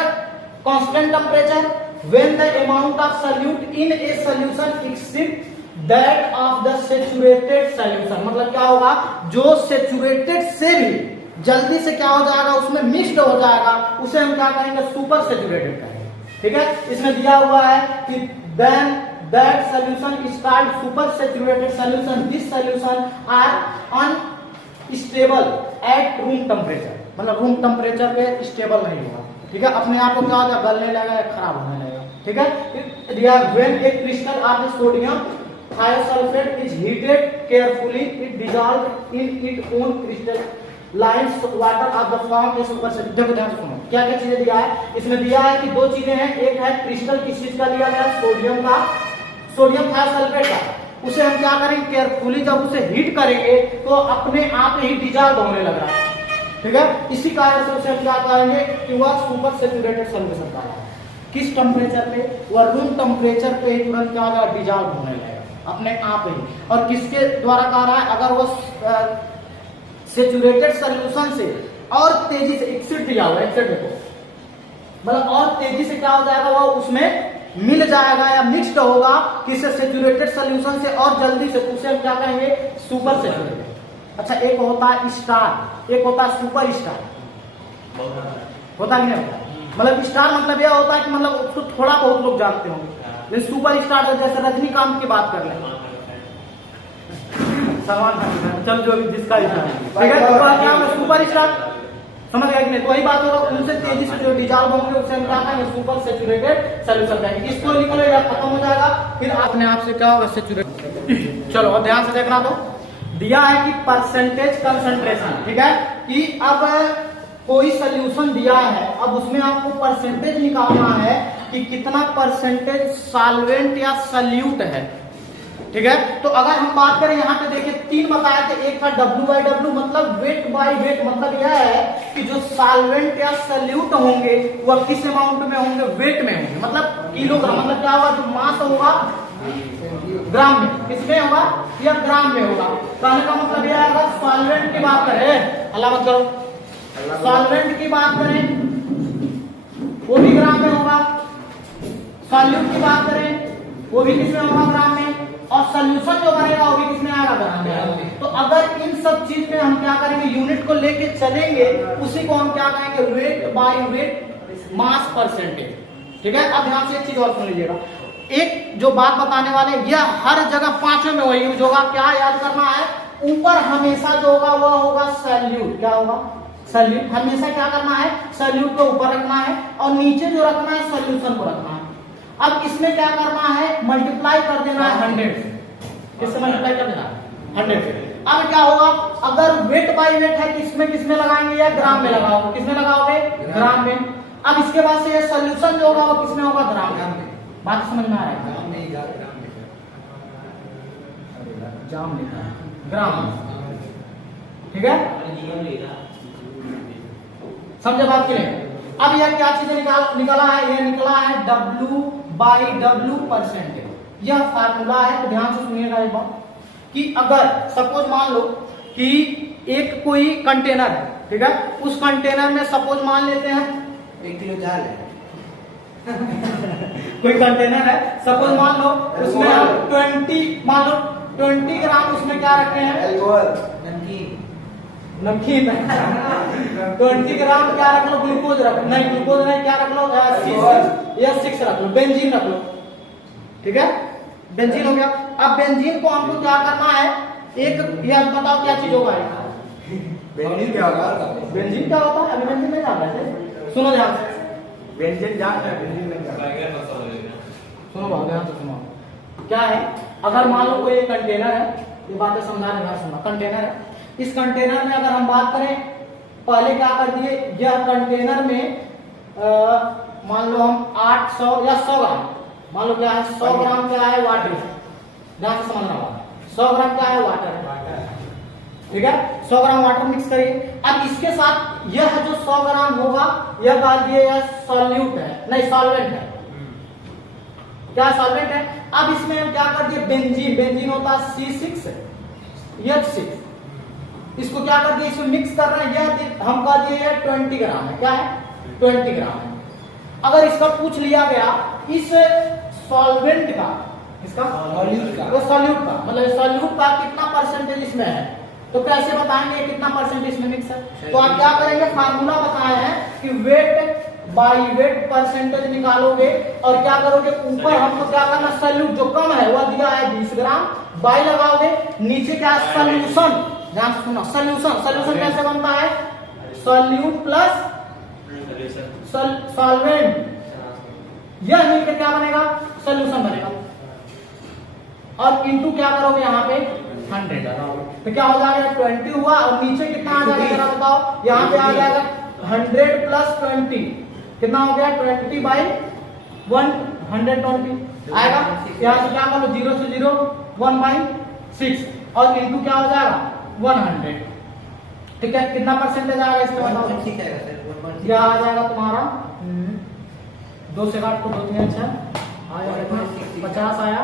constant temperature when the amount of solute in A solution exceed that of the saturated solution, मतलब क्या होगा, जो सैचुरेटेड से भी जल्दी से क्या हो जाएगा, उसमें मिक्स्ड हो जाएगा, उसे हम क्या कहेंगे, सुपर सैचुरेटेड कहेंगे, ठीक है। इसमें दिया हुआ है कि then that solution is called super saturated solution, this solution are unstable at room temperature, मतलब रूम टेम्परेचर पे स्टेबल नहीं होगा, ठीक है, अपने आप को क्या होगा, गलने लगेगा या खराब होने लगेगा, ठीक है। दिया when A crystal of sodium thiosulphate is heated carefully it dissolve in it own crystal lines water of the form is super saturated. देखो ध्यान से सुनो, क्या क्या चीजें दिया है इसमें, दिया है कि दो चीजें हैं, एक है क्रिस्टल किस चीज का लिया गया, सोडियम का, सोडियम थायोसल्फेट का, उसे हम क्या करेंगे, केयरफुली जब उसे हीट करेंगे तो अपने आप ही डिसॉल्व होने लग रहा है, ठीक है। इसी कारण से उसे हम क्या कहेंगे कि वह सुपर सैचुरेटेड सॉल्यूशन का है। किस टेम्परेचर पे, वह रूम टेम्परेचर पे ही तुरंत क्या होगा, डिसॉल्व होने लगेगा अपने आप ही। और किसके द्वारा कह रहा है, अगर वह सैचुरेटेड सॉल्यूशन से और तेजी से एक्सिड दिया हुआ, एक्सिड देखो, मतलब और तेजी से क्या हो जाएगा, वह उसमें मिल जाएगा या मिक्स्ड होगा किससे, सैचुरेटेड सॉल्यूशन से और जल्दी से, उसे हम क्या कहेंगे, सुपर सैचुरेटेड। अच्छा, एक होता है स्टार, एक होता है सुपर स्टार, होता कि नहीं होता, मतलब स्टार मतलब यह होता है कि मतलब उसको थोड़ा बहुत लोग जानते होंगे, लेकिन सुपर स्टार जैसे रजनीकांत की बात कर लें, सलमान खान, चल जो भी जिसका स्टार, ठीक है, तो क्या होगा, सुपर स्टार, समझ गया कि नहीं। तो वही बात होगा, उनसे तेजी से जो डिसॉल्व होंगे उसे हम क्या कहेंगे, सुपर सैचुरेटेड सॉल्यूशन कहेंगे। इसको लिख लो या खत्म हो जाएगा, फिर अपने आप से क्या होगा, सैचुरेटेड। चलो अब ध्यान से देखना, तो दिया है कि परसेंटेज कंसंट्रेशन, ठीक है, कि अब कोई सोल्यूशन दिया है, अब उसमें आपको परसेंटेज निकालना है कि कितना परसेंटेज सॉल्वेंट या सॉल्यूट है, ठीक है। तो अगर हम बात करें यहाँ पे देखिए 3 बताए थे, एक था W/W मतलब वेट बाय वेट, मतलब यह है कि जो सॉल्वेंट या सल्यूट होंगे वह किस अमाउंट में होंगे, वेट में होंगे, मतलब किलोग्राम, मतलब क्या होगा, जो मास होगा ग्राम में, किसमें होगा, या ग्राम में होगा। कहने का मतलब यह है अगर सॉल्वेंट की बात करें, अल्लाह मत करो, सॉल्वेंट की बात करें वो भी ग्राम में होगा, सॉल्यूट की बात करें वो भी किसमें होगा, ग्राम में, और सोल्यूशन जो बनेगा वो भी किसमें आएगा, ग्राम में। तो अगर इन सब चीज में हम क्या करेंगे, यूनिट को लेके चलेंगे, उसी को हम क्या कहेंगे, weight by weight mass percentage. ठीक है। अब ध्यान से एक चीज और सुन लीजिएगा, एक जो बात बताने वाले, यह हर जगह पांचों में वही यूज होगा। क्या याद करना है, ऊपर हमेशा जो होगा वह होगा सॉल्यूट, क्या होगा, सॉल्यूट, हमेशा क्या करना है, सॉल्यूट को ऊपर रखना है, और नीचे जो रखना है सॉल्यूशन को रखना है। अब इसमें क्या करना है, मल्टीप्लाई कर देना है 100 से, किससे मल्टीप्लाई कर देना है, 100 से। अब क्या होगा, अगर वेट बाय वेट है किसमें लगाएंगे, या ग्राम में लगाओगे, किसमें लगाओगे, ग्राम में। अब इसके बाद से ये सॉल्यूशन जो होगा वो किसमें होगा, ग्राम में। बात समझ में आ रहा है, जाम लिखा है, ग्राम, ठीक है, समझे बात के लिए। अब यह क्या चीजें निकाला है, यह निकला है W/W परसेंटेज, यह फार्मूला है। तो ध्यान से सुनिएगा एक बात, कि अगर सपोज मान लो कि एक कोई कंटेनर है, ठीक है, उस कंटेनर में सपोज मान लेते हैं 1 किलो जाल है कोई कंटेनर है, सपोज मान लो उसमें हम 20 ग्राम उसमें क्या रखे हैं, नमकीन 20 ग्राम क्या रख लो, ग्लूकोज रख, नहीं ग्लूकोज नहीं, क्या रख लो, 6 रख लो, बेंजीन रख लो, ठीक है, बेंजीन हो गया। अब बेंजीन को हमको क्या करना है, एक यह बताओ क्या चीज होगा, बेंजीन क्या होगा, बेंजीन क्या होता है, अभी बेंजीन नहीं जान रहे थे, सुनो ध्यान से, बेंजीन जान है, बेंजीन नहीं जान, सुनो बहुत ध्यान से सुनो। क्या है, अगर मान लो कोई एक कंटेनर है, ये बातें समझाने में सुना, कंटेनर है, इस कंटेनर में अगर हम बात करें, पहले क्या कर दिए, यह कंटेनर में मान लो हम 800 या 100 ग्राम, मान लो क्या है, 100 ग्राम क्या है, वाटर, ध्यान से समझना होगा, 100 ग्राम क्या है, वाटर, ठीक है, 100 ग्राम वाटर मिक्स करिए। अब इसके साथ यह जो 100 ग्राम होगा यह डाल दिए, यह सॉल्यूट है, नहीं सॉल्वेंट है, क्या सॉल्वेंट है। अब इसमें हम क्या कर दिए, बेंजीन, बेंजीन होता है C6H6, इसको क्या कर दिए, इसमें मिक्स कर रहे हैं, यह हम कह दिए यह 20 ग्राम है, क्या है, 20 ग्राम है। अगर इसका पूछ लिया गया इस सॉल्वेंट का, इसका सॉल्यूट का मतलब सॉल्यूट का कितना परसेंटेज इसमें है, तो कैसे बताएंगे कितना परसेंटेज इसमें मिक्स है। तो आप क्या करेंगे, फार्मूला बताया है कि वेट बाय वेट परसेंटेज निकालोगे, और क्या करोगे, ऊपर हमको क्या करना, सॉल्यूट जो कम है वह दिया है 20 ग्राम, बाय लगाओगे, नीचे क्या, सॉल्यूशन, ध्यान से सुनो, सॉल्यूशन कैसे बनता है, सॉल्यूट प्लस सॉल्वेंट, यह मिलकर क्या बनेगा, सॉल्यूशन बनेगा, और इनटू क्या करोगे यहाँ पे 100 लगाओगे, तो क्या हो जाएगा, 20 हुआ, और नीचे कितना आ जाएगा जरा बताओ, यहाँ पे आ जाएगा 100 प्लस 20, कितना हो गया, 20 बाई 120 आएगा। यहाँ से क्या कर लो, 0 से 0 1/6, और इनटू क्या हो जाएगा 100, ठीक है, कितना परसेंटेज आएगा इसमें बताओ, यह आ जाएगा तुम्हारा 2 से काट को 2 3 6 आ जाएगा 50 आया,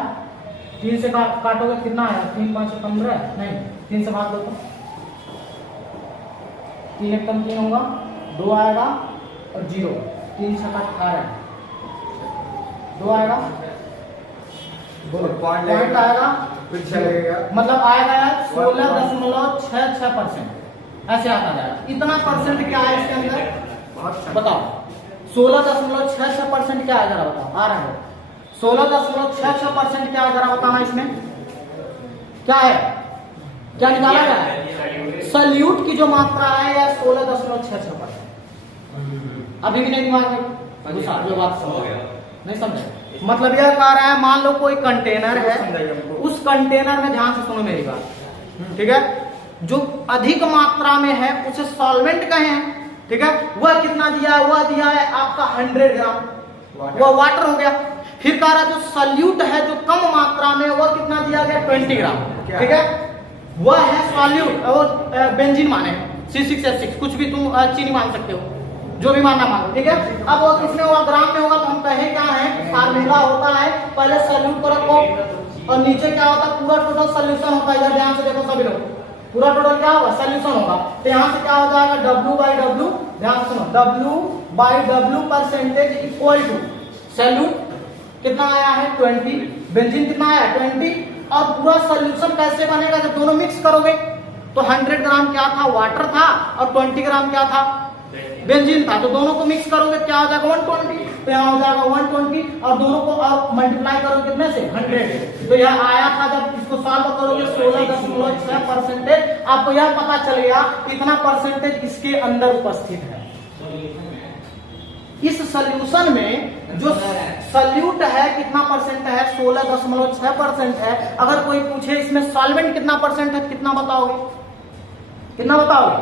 3 से काटोगे कितना आया, 3 5 15, नहीं 3 से भाग दो तो 3 1 3 होगा, 2 आएगा और 0, 3 6 18, 2 आएगा, पॉइंट आएगा, मतलब आएगा 16.66%, ऐसे आता जाएगा। इतना परसेंट क्या है इसके अंदर बताओ, 16.66% क्या है जरा बताओ, आ रहा है 16.66% क्या है जरा बताना, इसमें क्या है, क्या निकाला गया है, सॉल्यूट की जो मात्रा है यह 16.66%। अभी भी नहीं दिमाग में घुसा जो बात नहीं समझे, मतलब यह कह रहा है, मान लो कोई कंटेनर है, उस कंटेनर में, ध्यान से सुनो मेरी बात, ठीक है, जो अधिक मात्रा में है उसे सॉल्वेंट कहे हैं, ठीक है, वह कितना दिया है, वह दिया है आपका 100 ग्राम, वह वाटर हो गया। फिर कह रहा जो सल्यूट है जो कम मात्रा में वह कितना दिया गया 20 ग्राम, ठीक है, वह है सॉल्यूट और बेंजीन माने C6H6, कुछ भी तुम चीनी मान सकते हो, जो भी मानना मानो, ठीक है। अब वो किसमें होगा, ग्राम में होगा, तो हम कहे क्या है, फार्मूला होता है पहले सॉल्यूट को रखो और नीचे क्या होता है पूरा टोटल सॉल्यूशन होता है। इधर ध्यान से देखो सभी लोग, पूरा टोटल क्या होगा, सॉल्यूशन होगा। तो यहाँ से क्या हो जाएगा W/W, ध्यान सुनो, W/W percentage equal to solute कितना आया है 20, बेंजीन कितना आया है 20, और पूरा सॉल्यूशन कैसे बनेगा, जब दोनों मिक्स करोगे तो 100 ग्राम क्या था, वाटर था, और 20 ग्राम क्या था, बेंजीन था, तो दोनों को मिक्स करोगे क्या हो जाएगा 120, तो यहाँ हो जाएगा 120, और दोनों को और मल्टीप्लाई करोगे कितने से 100, तो यह आया था जब इसको सॉल्व करोगे 16.6%। आपको यह पता चल गया कितना परसेंटेज इसके अंदर उपस्थित है। इस सॉल्यूशन में जो सॉल्यूट है कितना परसेंट है, 16.6% है। अगर कोई पूछे इसमें सॉल्वेंट कितना परसेंट है, कितना बताओगे, कितना बताओगे,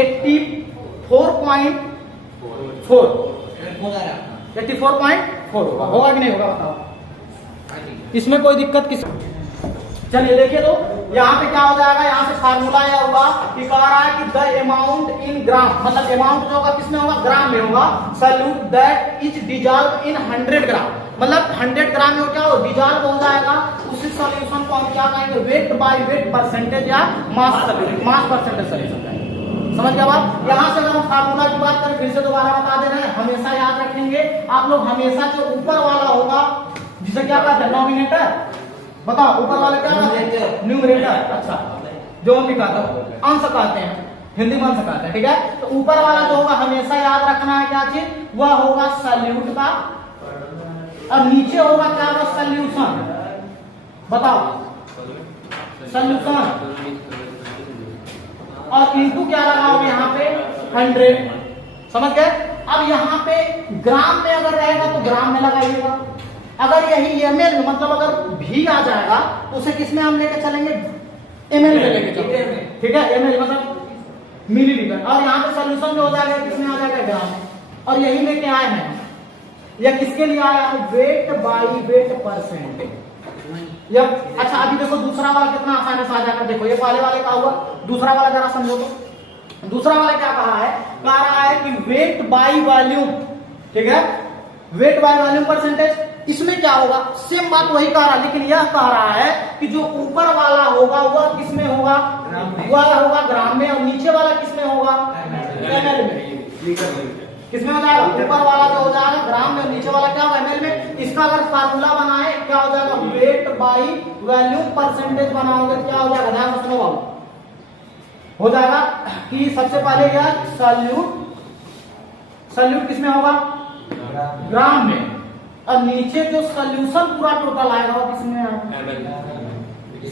84.4 होगा कि नहीं होगा, बताओ, इसमें कोई दिक्कत किस। चलिए देखिए, तो यहाँ पे क्या हो जाएगा, यहाँ से फार्मूला यह होगा कि कह रहा है कि द अमाउंट इन ग्राम, मतलब अमाउंट जो होगा किसमें होगा, ग्राम में होगा, solute that is dissolve in 100 ग्राम, मतलब 100 ग्राम में क्या हो, डिजॉल्व हो जाएगा। उसी सॉल्यूशन को हम क्या कहेंगे, वेट बाय वेट परसेंटेज या मास परसेंटेज सॉल्यूशन कहेंगे। समझ गया बात। यहाँ से अगर हम फार्मूला की बात करें, फिर से दोबारा बता दे रहे हैं, हमेशा याद रखेंगे आप लोग, हमेशा जो ऊपर वाला होगा जिसे क्या कहते हैं, नॉमिनेटर, बताओ ऊपर वाले क्या कहते हैं, न्यूमरेटर, अच्छा जो हम भी कहते हैं अंश कहते हैं, हिंदी में अंश कहते हैं, ठीक है। तो ऊपर वाला जो होगा हमेशा याद रखना है क्या चीज, वह होगा सॉल्यूट का, और नीचे होगा क्या होगा, सॉल्यूशन, बताओ सॉल्यूशन, और इनटू क्या लगाओगे यहाँ पे 100, समझ गए। अब यहाँ पे ग्राम में अगर रहेगा तो ग्राम में लगाइएगा, अगर यही ml में, मतलब अगर भी आ जाएगा तो उसे किसमें हम लेके चलेंगे, ml में लेके चलेंगे, ठीक है, ml मतलब मिलीलीटर, और यहाँ पे सॉल्यूशन जो हो जाएगा किसमें आ जाएगा, ग्राम में, और यही लेके आए हैं, यह किसके लिए आया है, वेट बाई वेट परसेंटेज। अच्छा अभी देखो दूसरा वाला कितना आसानी से आ जाएगा, देखो ये पहले वाले का हुआ, दूसरा वाला जरा समझो तो, दूसरा वाला क्या कहा है, कह रहा है कि वेट बाई वॉल्यूम, ठीक है, वेट बाई वॉल्यूम परसेंटेज। इसमें क्या होगा, सेम बात वही कह रहा है, लेकिन यह कह रहा है कि जो ऊपर वाला होगा वह किसमें होगा, वह होगा ग्राम में, और नीचे वाला किसमें होगा, ml में। किसमें हो जाएगा, ऊपर वाला जो हो जाएगा ग्राम में, नीचे वाला क्या होगा, ml में। इसका अगर फार्मूला बनाए क्या हो जाएगा, वेट बाई वॉल्यूम परसेंटेज बनाओगे क्या हो जाएगा, ध्यान से सुनो बाबू, हो जाएगा कि सबसे पहले यह सॉल्यूट किसमें होगा, ग्राम में, और नीचे जो सॉल्यूशन पूरा टोटल आएगा वो किसमें आएगा,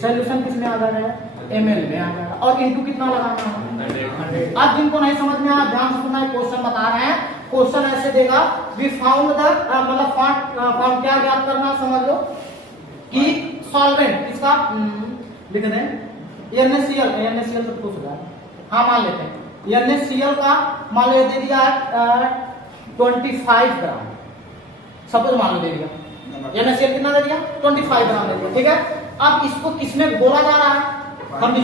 सॉल्यूशन किसमें आ जाएगा, ml में आ जाएगा, और इनटू कितना लगाना है 100। अब जिनको नहीं समझ में आया ध्यान से सुनना, क्वेश्चन बता रहे हैं, क्वेश्चन ऐसे देगा, वी फाउंड द, मतलब फाउंड क्या ज्ञात करना, समझ लो कि सॉल्वेंट इसका लिख दें NaCl तो पूछ रहा है, हाँ मान लेते हैं NaCl का मान लो दे दिया 25 ग्राम, सपोज मान लो दे दिया, NaCl कितना दे दिया 25 ग्राम दे दिया, ठीक है। अब इसको किसमें घोला जा रहा है, हम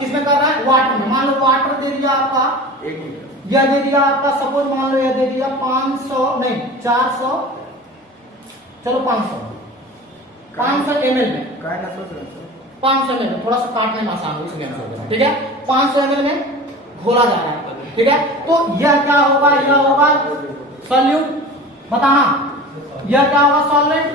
किसमें कर रहा है, वाटर में, मान लो वाटर दे दिया आपका 1 लीटर, यह दे दिया आपका सपोज मान लो यह दे दिया 500 नहीं 400, चलो 500 ml में, 500 ml में, थोड़ा सा काटने में आसान हो इसलिए, ठीक है, 500 ml में घोला जा रहा है, ठीक है। तो यह क्या होगा, यह होगा सॉल्यूट, बताना यह क्या होगा, सॉल्वेंट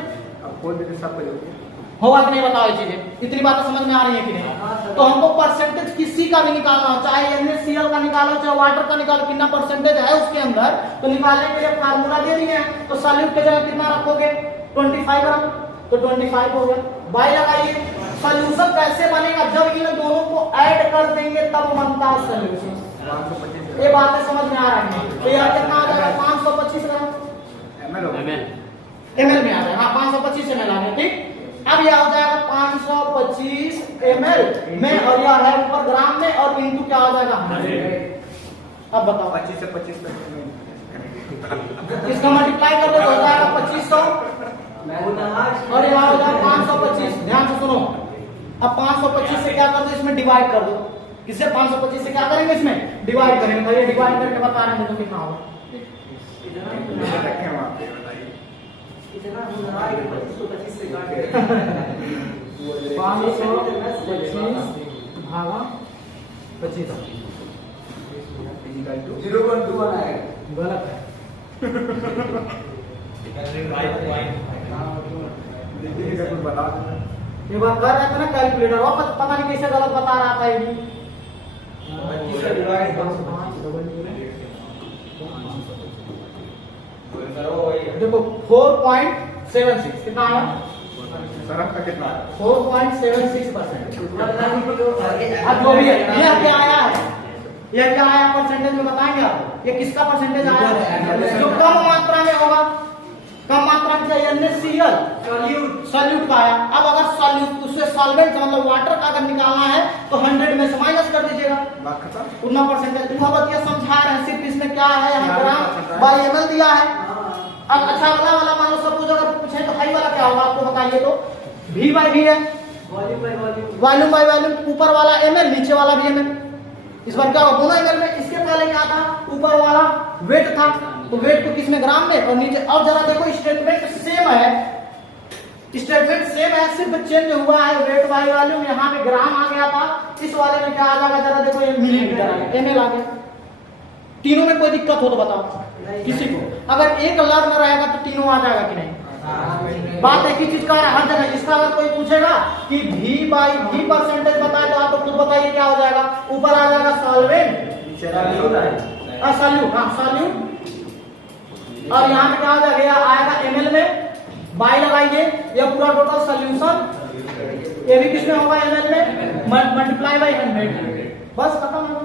होगा कि नहीं, बताओ ये चीजें, इतनी बातें समझ में आ रही है कि नहीं। तो हमको परसेंटेज किसी का भी निकालना हो, चाहे NaCl का निकालो चाहे वाटर का निकालो, कितना परसेंटेज है उसके अंदर, तो निकालने के लिए फार्मूला दे दिए हैं, तो सॉल्यूट के जगह कितना रखोगे 25 ग्राम, तो 25 हो गया, बाय लगाइए। सॉल्यूशन कैसे बनेगा, जब इन दोनों को ऐड कर देंगे तब बनता है सॉल्यूशन, ये बातें समझ में आ रही है। तो यह कितना आ जाएगा 525 ग्राम ml में आ जाएगा, हाँ 525 ml आ गया, ठीक। अब यह हो जाएगा 525 ml में, और यह है ऊपर ग्राम में, और इनटू क्या हो जाएगा 100। अब बताओ 25 से 25 तक इसका मल्टीप्लाई कर दो हो जाएगा 2500, और यहाँ हो जाए 525। ध्यान से सुनो, अब 525 से क्या कर दो, इसमें डिवाइड कर दो। किससे? 525 से क्या करेंगे, इसमें डिवाइड करेंगे। तो ये डिवाइड करके बता रहे हैं तो कितना होगा। 525 भागा 25 गलत है। एक बार कर रहे थे ना कैलकुलेटर, और पता नहीं कैसे गलत बता रहा था ये भी। देखो 4.76 कितना आया? 4.76%। अब जो भी है ये क्या आया है, ये क्या आया परसेंटेज में बताएंगे आप? ये किसका परसेंटेज आया? जो कम मात्रा में होगा, कम मात्रा में चाहिए NaCl सॉल्यूट का आया। अब अगर सॉल्यूट उससे सॉल्वेंट मतलब वाटर का अगर निकालना है तो 100 में से माइनस कर दीजिएगा, उतना परसेंटेज। वह बतिया समझा रहे हैं, सिर्फ इसमें क्या है, यहाँ ग्राम बाई ml दिया है। अब अच्छा अगला वाला मान लो सपोज अगर पूछे तो हाई वाला क्या होगा आपको बताइए तो V बाई V है, वॉल्यूम बाई वॉल्यूम, ऊपर वाला ml नीचे वाला भी ml। इस बार क्या होगा, दोनों ml में। इसके पहले क्या था, ऊपर वाला वेट था, तो वेट को किसमें, ग्राम में, और नीचे। अब जरा देखो स्टेटमेंट सेम है, स्टेटमेंट सेम है, सिर्फ चेंज हुआ है वेट बाई वॉल्यूम, यहाँ पे ग्राम आ गया था, इस वाले में क्या आ जाएगा, जरा देखो ये मिलीमीटर आ गया, ml आ गया। तीनों में कोई दिक्कत हो तो बताओ किसी को। अगर एक लर्न रहेगा तो तीनों आ जाएगा कि नहीं? बात एक ही चीज का हर जगह। इसका अगर कोई पूछेगा कि V बाई V परसेंटेज बताए तो आप तो खुद बताइए क्या हो जाएगा। ऊपर आ जाएगा सॉल्वेंट, सॉल्यूट, हाँ सॉल्यूट, और यहाँ पे क्या हो जाएगा, आएगा ml में, बाई लगाइए, ये पूरा टोटल सोल्यूशन, ये भी किसमें होगा, ml में, मल्टीप्लाई बाई 100, बस खत्म होगा।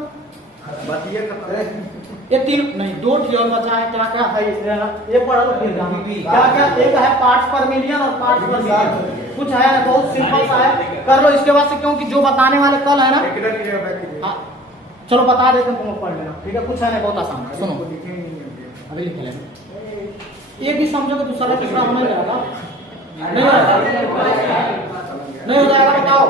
ये तीन नहीं, दो ठी और बचा है, क्या क्या है, ये पढ़ लो फिर क्या क्या। एक है पार्ट्स पर मिलियन और पार्ट्स पर मिलियन, कुछ है बहुत सिंपल सा है, कर लो इसके बाद से, क्योंकि जो बताने वाले कल है ना, चलो बता देते हैं, तुम पढ़ लेना, ठीक है। कुछ है नहीं, बहुत आसान है, सुनो अभी लिख लेना। ये भी समझो कि दूसरा तीसरा होने जाएगा, नहीं हो जाएगा, बताओ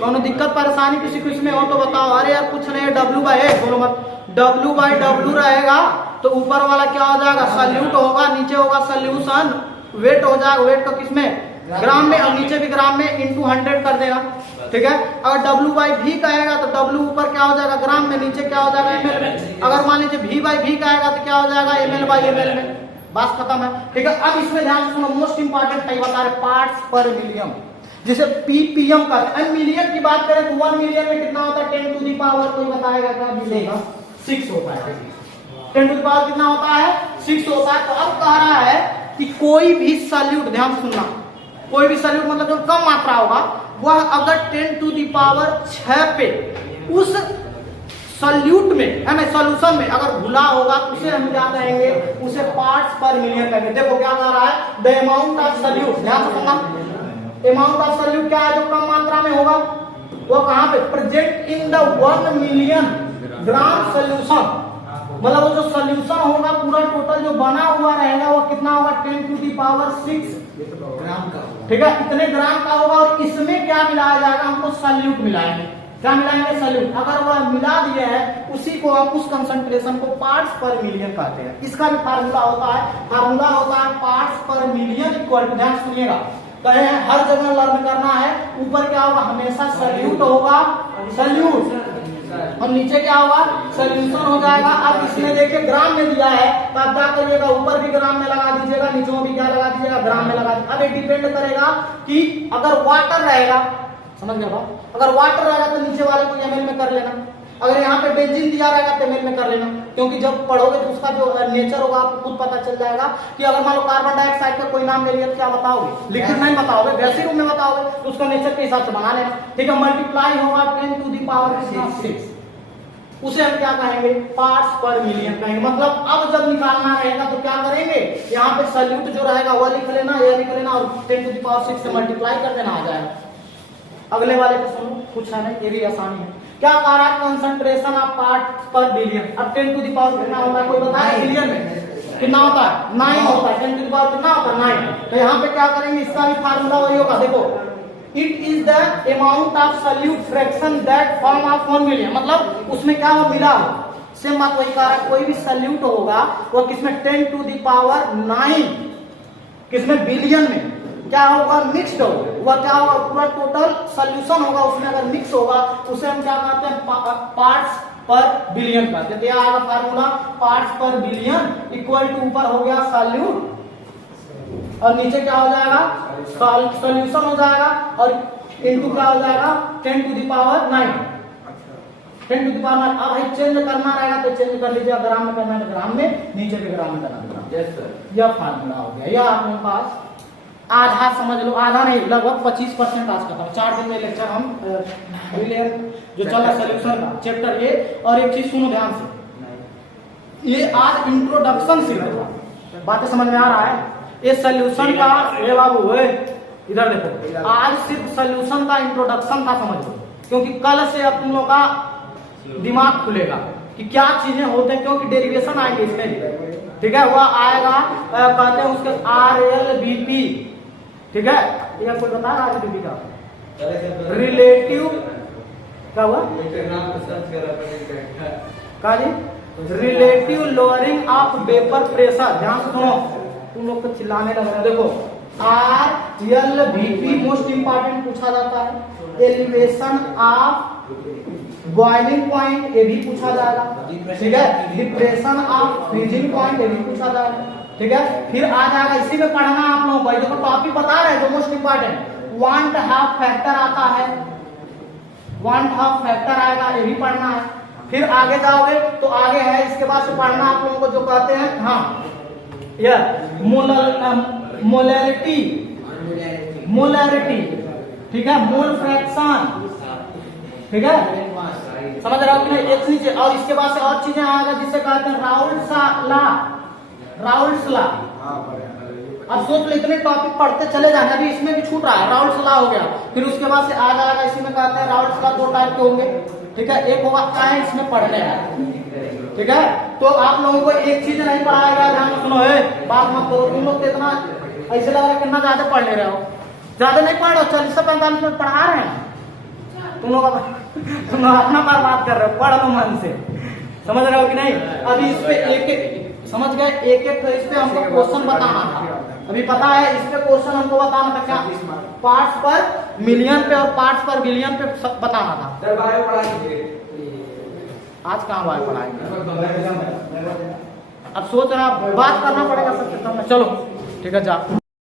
कौन दिक्कत परेशानी किसी को इसमें हो तो बताओ। अरे यार कुछ नहीं, W बाई ए बोलो मत, W बाई W रहेगा तो ऊपर वाला क्या हो जाएगा, सॉल्यूट होगा, नीचे होगा सॉल्यूशन, वेट हो जाएगा, वेट का किसमें, ग्राम में, और नीचे भी ग्राम में, इंटू 100 कर देना, ठीक है। अगर W बाई V कहेगा तो W ऊपर क्या हो जाएगा, ग्राम में, नीचे क्या हो जाएगा, ml में। अगर मान लीजिए V बाई V कहेगा तो क्या हो जाएगा, ml बाई ml में, बस खत्म है, ठीक है। अब इसमें ध्यान सुनो, मोस्ट इंपॉर्टेंट है, बता रहे पार्ट्स पर मिलियन, जिसे ppm कहते हैं। मिलियन की बात करें तो 1 मिलियन में कितना होता है, 10 टू द पावर, कोई बताएगा क्या, मिलेगा 6 होता है, 10 टू द पावर कितना होता है, 6 होता है। तो अब कह रहा है कि कोई भी सॉल्यूट, ध्यान सुनना, कोई भी सॉल्यूट मतलब जो कम मात्रा होगा, वह अगर 10 टू द पावर 6 पे उस सॉल्यूट में है ना, सॉल्यूशन में अगर घुला होगा तो उसे हम क्या कहेंगे, उसे पार्ट्स पर मिलियन कहेंगे। देखो क्या कह रहा है, द अमाउंट ऑफ सॉल्यूट, ध्यान से सुनना, अमाउंट ऑफ सॉल्यूट क्या है, जो कम मात्रा में होगा, वो कहां पे, present in the 1 million gram solution, मतलब वो जो सॉल्यूशन होगा पूरा टोटल जो बना हुआ रहेगा वो कितना होगा, 10 टू द पावर 6 ग्राम का, ठीक है, इतने ग्राम का होगा। और इसमें क्या मिलाया जाएगा, हमको सॉल्यूट मिलाएंगे, क्या मिलाएंगे, सॉल्यूट। अगर वह मिला दिया है उसी को हम उस कंसंट्रेशन को पार्ट्स पर मिलियन कहते हैं। इसका भी फार्मूला होता है, फार्मूला होता है पार्ट्स पर मिलियन इक्वल टू, ध्यान सुनिएगा, कहे हैं हर जगह लर्न करना है, ऊपर क्या होगा, हमेशा सॉल्यूट होगा, सॉल्यूट, और नीचे क्या होगा, सॉल्यूशन हो जाएगा। अब इसमें देखिए ग्राम में दिया है तो आप क्या करिएगा, ऊपर भी ग्राम में लगा दीजिएगा, नीचे भी क्या लगा दीजिएगा, ग्राम में लगा दीजिएगा। अब ये डिपेंड करेगा कि अगर वाटर रहेगा, समझ गए बात, अगर वाटर रहेगा तो नीचे वाले को ml में कर लेना, अगर यहाँ पे बेंजीन दिया रहेगा तो ml में कर लेना, क्योंकि जब पढ़ोगे तो उसका जो नेचर होगा आपको खुद पता चल जाएगा। कि अगर मान लो कार्बन डाइऑक्साइड का कोई नाम ले लिया तो क्या बताओगे, लिक्विड नहीं बताओगे, गैसीय रूप में बताओगे, तो उसका नेचर के हिसाब से बना लेना, ठीक है। मल्टीप्लाई होगा 10 टू द पावर 6, उसे हम क्या कहेंगे, पार्ट्स पर मिलियन कहेंगे। मतलब अब जब निकालना रहेगा तो क्या करेंगे, यहाँ पे सॉल्यूट जो रहेगा वह लिख लेना, यह लिख लेना, और 10 टू द पावर 6 से मल्टीप्लाई कर देना, आ जाएगा। अगले वाले को सुनो, कुछ है नहीं, ये भी आसानी है। क्या कह रहा है, कंसंट्रेशन ऑफ पार्ट पर बिलियन। अब 10 टू द पावर कितना होता है, कोई बताए बिलियन में, कितना होता है 9 होता है, 10 टू द पावर कितना होता है 9। तो यहाँ पे क्या करेंगे, इसका भी फार्मूला वही होगा, देखो it is the amount of solute fraction that form of 1 million, मतलब उसमें क्या हो मिला हो, सेम बात वही कह रहा है, कोई भी सल्यूट होगा वो किसमें 10 टू द पावर 9 किसमें बिलियन में क्या होगा, मिक्स्ड होगा, वह क्या होगा पूरा टोटल सॉल्यूशन होगा, उसमें अगर मिक्स होगा उसे हम क्या कहते हैं पार्ट्स पर बिलियन कहते हैं। तो यह आगा formula parts per billion equal to ऊपर हो गया सॉल्यूट और नीचे क्या हो जाएगा सॉल्यूशन हो जाएगा और इनटू क्या हो जाएगा 10 to the power 9, 10 to the power 9। अब भाई चेंज करना रहेगा तो चेंज कर लीजिए, ग्राम में करना है ग्राम में, नीचे भी ग्राम में करना है। यस सर, यह फार्मूला हो गया। यह आपके पास आधा समझ लो, आधा नहीं लगभग 25% आज खत्म। 4 दिन में लेक्चर हम बिलियन जो चल रहा है सोल्यूशन का चैप्टर ए। और एक चीज सुनो ध्यान से, ये आज इंट्रोडक्शन से बातें समझ में आ रहा है, ये सोल्यूशन का ये बाबू है इधर देखो, आज सिर्फ सोल्यूशन का इंट्रोडक्शन था समझ लो, क्योंकि कल से अब तुम लोग का दिमाग खुलेगा कि क्या चीजें होते हैं, क्योंकि डेरिवेशन आएंगे इसमें, ठीक है, वह आएगा कहते हैं उसके RLBP, ठीक है, यह कोई बता रहा RLBP का रिलेटिव क्या हुआ का जी, relative lowering of vapour pressure. ध्यान से सुनो, तुम लोग तो चिल्लाने लग रहे हो, देखो RLBP मोस्ट इंपॉर्टेंट पूछा जाता है, एलिवेशन ऑफ बॉइलिंग पॉइंट ये भी पूछा जाएगा, ठीक है, डिप्रेशन ऑफ फ्रीजिंग पॉइंट ये भी पूछा जाएगा, ठीक है। फिर आ जाएगा इसी में पढ़ना आप लोगों को, देखो टॉपिक बता रहे हैं जो most important, want half factor आता है, वांट हाफ फैक्टर आएगा ये भी पढ़ना है। फिर आगे जाओगे तो आगे है, इसके बाद से पढ़ना आप लोगों को जो कहते हैं हाँ यह मोलैरिटी, ठीक है, मोल फ्रैक्शन, ठीक है, समझ रहे हो कि नहीं, एक नीचे। और इसके बाद से और चीजें आएगा जिसे कहते हैं राउल्ट्स लॉ। अब सोच लो इतने टॉपिक पढ़ते चले जाना, अभी इसमें भी छूट रहा है, राउल्ट्स लॉ हो गया। फिर उसके बाद से आ जाएगा, इसी में कहते हैं राउल्ट्स लॉ 2 टाइप के होंगे, ठीक है, एक होगा क्या इसमें पढ़ने हैं, ठीक है। तो आप लोगों को एक चीज नहीं पढ़ाया गया, ध्यान सुनो है, बात मत करो, तुम लोग इतना ऐसे लग रहा है कितना ज्यादा पढ़ ले रहे हो, ज्यादा नहीं पढ़ रहे हो, 40 से 45 मिनट पढ़ा रहे हैं तुम लोग अपना बर्बाद कर रहे हो, पढ़ लो मन से, समझ रहे हो कि नहीं। अभी इस पे एक समझ गए, एक इस पे हमको क्वेश्चन बताना था, अभी पता है इस पे क्वेश्चन हमको बताना था क्या, पार्ट्स पर मिलियन पे और पार्ट्स पर बिलियन पे बताना था। सर बायो पढ़ा दीजिए, आज कहाँ बायो पढ़ाएंगे, अब सोच रहा बात करना पड़ेगा सबसे, चलो ठीक है जा।